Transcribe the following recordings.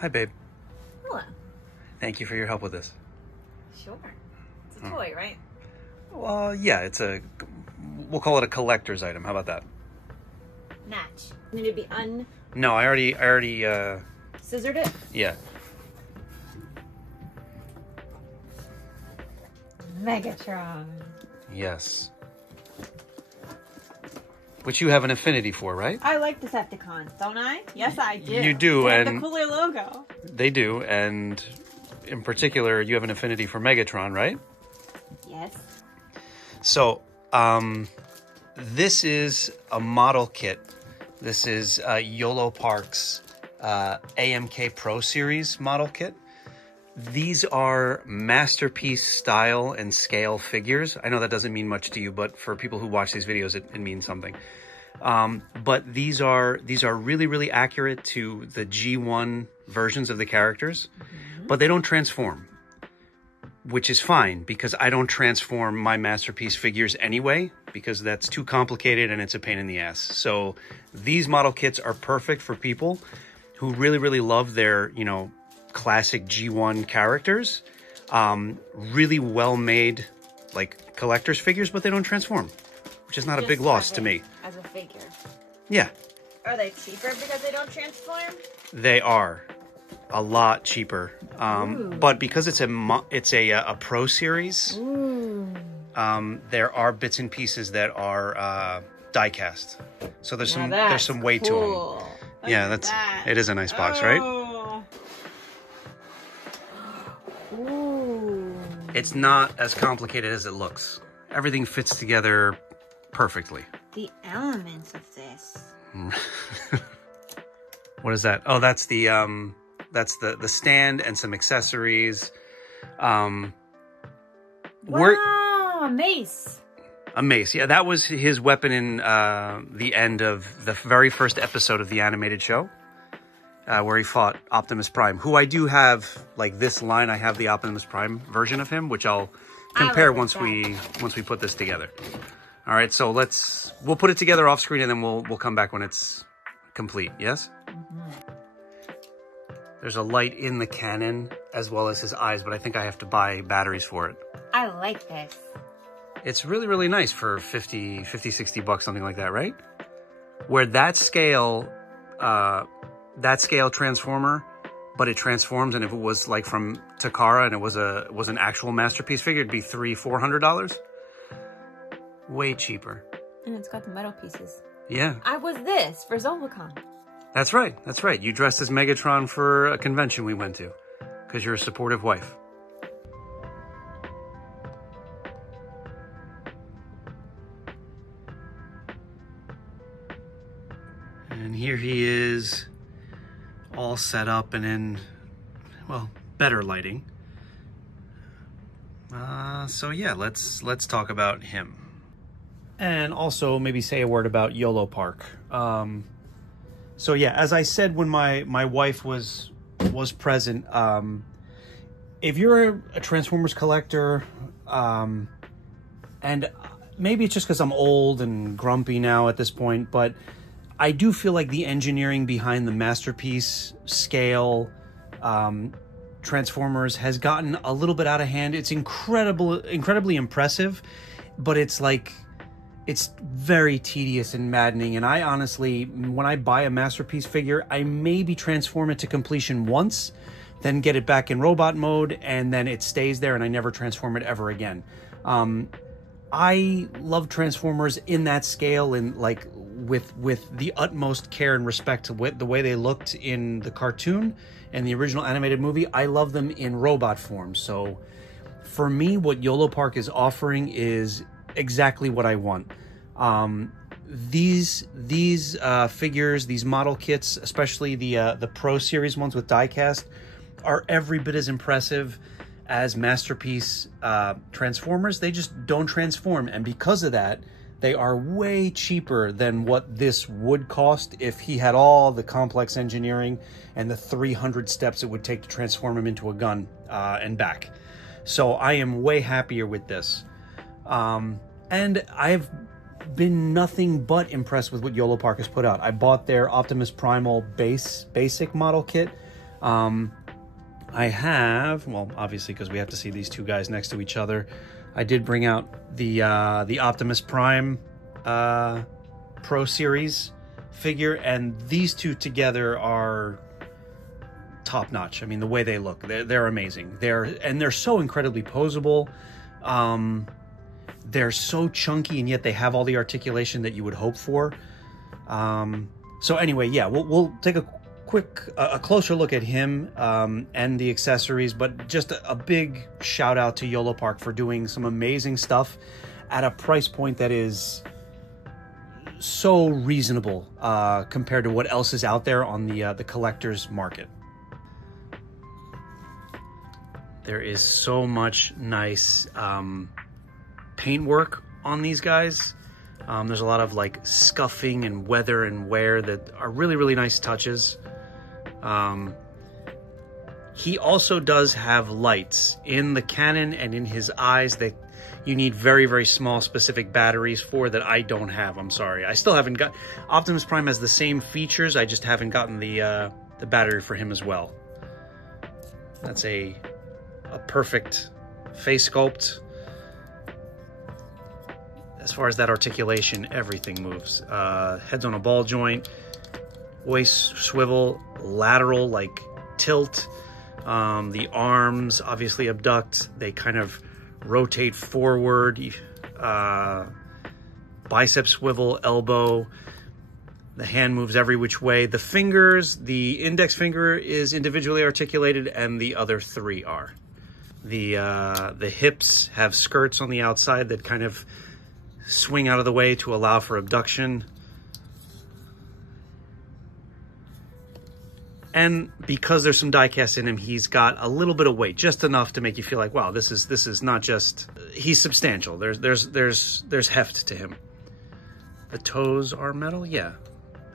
Hi, babe. Hello. Thank you for your help with this. Sure. It's a toy, right? Well, yeah, we'll call it a collector's item. How about that? Match. Need to be No, I already, scissored it? yeah. Megatron. Yes. Which you have an affinity for, right? I like Decepticons, don't I? Yes, I do. You do, They have and the cooler logo. They do, and in particular, you have an affinity for Megatron, right? Yes. So, this is a model kit. This is YoloPark's Amk Pro Series model kit. These are masterpiece style and scale figures. I know that doesn't mean much to you, but for people who watch these videos, it means something. But these are really, really accurate to the G1 versions of the characters, but they don't transform, which is fine because I don't transform my masterpiece figures anyway, because that's too complicated and it's a pain in the ass. So these model kits are perfect for people who really, really love their, classic G1 characters. Really well-made, like, collector's figures, but they don't transform, which is not a big loss to me. As a figure. Yeah. Are they cheaper because they don't transform? They are a lot cheaper. But because it's a Pro Series, there are bits and pieces that are die cast. So there's some weight to them. Yeah, it is a nice box, right? Ooh. It's not as complicated as it looks. Everything fits together perfectly. The elements of this. What is that? Oh, that's the stand and some accessories. Wow, a mace. A mace. Yeah, that was his weapon in the end of the very first episode of the animated show. Where he fought Optimus Prime, who I do have, like this line, I have the Optimus Prime version of him, which I'll compare once we put this together. All right, so we'll put it together off screen and then we'll come back when it's complete, yes? There's a light in the cannon as well as his eyes, but I think I have to buy batteries for it. I like this. It's really, really nice for 50, 60 bucks, something like that, right? Where that scale transformer, but it transforms, and if it was like from Takara and it was an actual masterpiece figure, it'd be $300-400. Way cheaper. And it's got the metal pieces. Yeah. I was this for Zolicon. That's right. That's right. You dressed as Megatron for a convention we went to because you're a supportive wife. And here he is, all set up and in, well, better lighting. So yeah, let's talk about him. And also maybe say a word about YoloPark. So yeah, as I said when my wife was present, if you're a Transformers collector, and maybe it's just because I'm old and grumpy now at this point, but I do feel like the engineering behind the masterpiece scale Transformers has gotten a little bit out of hand. It's incredibly impressive, but it's very tedious and maddening. And I honestly, when I buy a masterpiece figure, I maybe transform it to completion once, then get it back in robot mode, and then it stays there and I never transform it ever again. I love Transformers in that scale and like with the utmost care and respect to the way they looked in the cartoon and the original animated movie. I love them in robot form. So for me, what YoloPark is offering is exactly what I want. These figures, these model kits, especially the Pro Series ones with diecast, are every bit as impressive as masterpiece Transformers. They just don't transform, and because of that, they are way cheaper than what this would cost if he had all the complex engineering and the 300 steps it would take to transform him into a gun and back. So I am way happier with this. And I've been nothing but impressed with what YoloPark has put out. I bought their Optimus Primal basic model kit. I have, well, obviously because we have to see these two guys next to each other, I did bring out the Optimus Prime Pro Series figure, and these two together are top notch. I mean, the way they look, they're amazing. They're so incredibly posable. They're so chunky, and yet they have all the articulation that you would hope for. So anyway, yeah, we'll take a closer look at him and the accessories, but just a big shout out to YoloPark for doing some amazing stuff at a price point that is so reasonable compared to what else is out there on the collector's market. There is so much nice paintwork on these guys. There's a lot of like scuffing and weather and wear that are really, really nice touches. He also does have lights in the cannon and in his eyes that you need very, very small specific batteries for that I don't have. I'm sorry. I still haven't got... Optimus Prime has the same features. I just haven't gotten the battery for him as well. That's a perfect face sculpt. As far as that articulation, everything moves. Head's on a ball joint, waist swivel, lateral like tilt. The arms obviously abduct. They kind of rotate forward. Bicep swivel, elbow. The hand moves every which way. The fingers, the index finger is individually articulated, and the other three are. The hips have skirts on the outside that kind of swing out of the way to allow for abduction. And because there's some die cast in him, he's got a little bit of weight, just enough to make you feel like, wow, this is not just, he's substantial. There's heft to him. The toes are metal, yeah,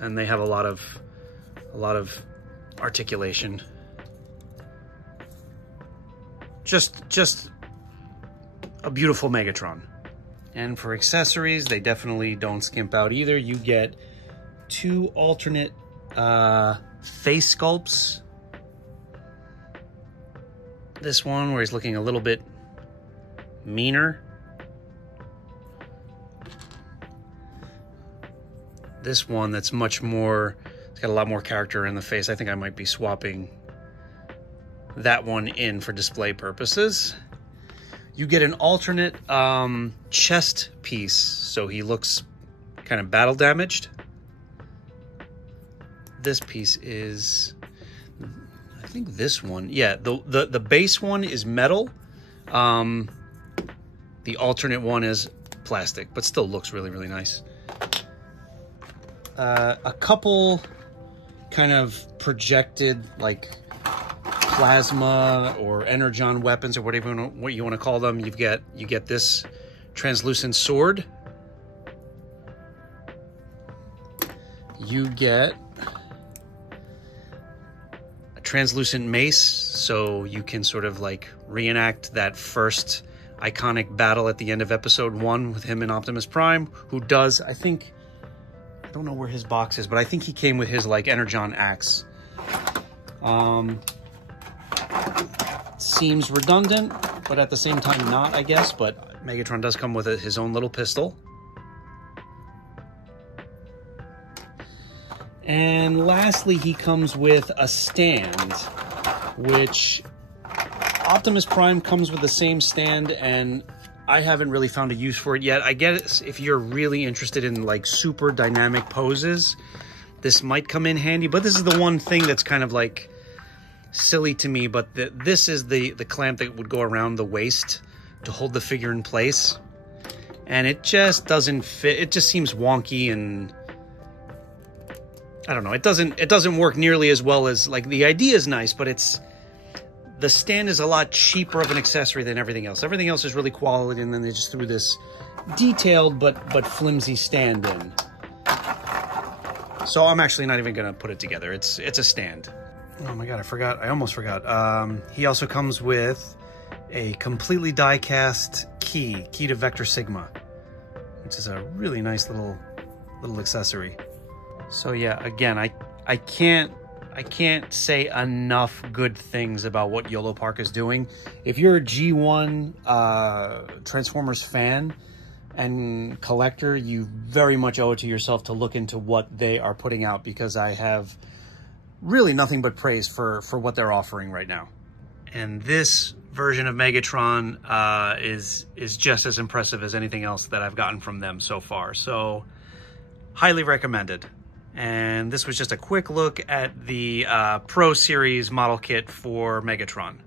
and they have a lot of articulation. Just a beautiful Megatron. And for accessories, they definitely don't skimp out either. You get two alternate face sculpts. This one where he's looking a little bit meaner. This one that's much more, it's got a lot more character in the face. I think I might be swapping that one in for display purposes. You get an alternate chest piece, so he looks kind of battle damaged. This piece is, I think this one, yeah, the base one is metal. The alternate one is plastic, but still looks really, really nice. A couple kind of projected, like, plasma or energon weapons or whatever what you want to call them. You get this translucent sword. You get a translucent mace, so you can sort of like reenact that first iconic battle at the end of episode 1 with him and Optimus Prime, who does, I think, I don't know where his box is, but I think he came with his like energon axe. Seems redundant, but at the same time not, I guess. But Megatron does come with his own little pistol. And lastly, he comes with a stand, which Optimus Prime comes with the same stand, and I haven't really found a use for it yet. I guess if you're really interested in like super dynamic poses, this might come in handy, but this is the one thing that's kind of like silly to me, but this is the clamp that would go around the waist to hold the figure in place, and it just doesn't fit. It just seems wonky, and I don't know, it doesn't work nearly as well as, like, the idea is nice, but the stand is a lot cheaper of an accessory than everything else. Everything else is really quality, and then they just threw this detailed but flimsy stand in. So I'm actually not even gonna put it together. It's a stand. Oh my god, I almost forgot. He also comes with a completely die-cast key to Vector Sigma, which is a really nice little accessory. So yeah, again, I can't I can't say enough good things about what YoloPark is doing. If you're a G1 Transformers fan and collector, you very much owe it to yourself to look into what they are putting out, because I have really nothing but praise for what they're offering right now. And this version of Megatron is just as impressive as anything else that I've gotten from them so far. So highly recommended. And this was just a quick look at the Pro Series model kit for Megatron.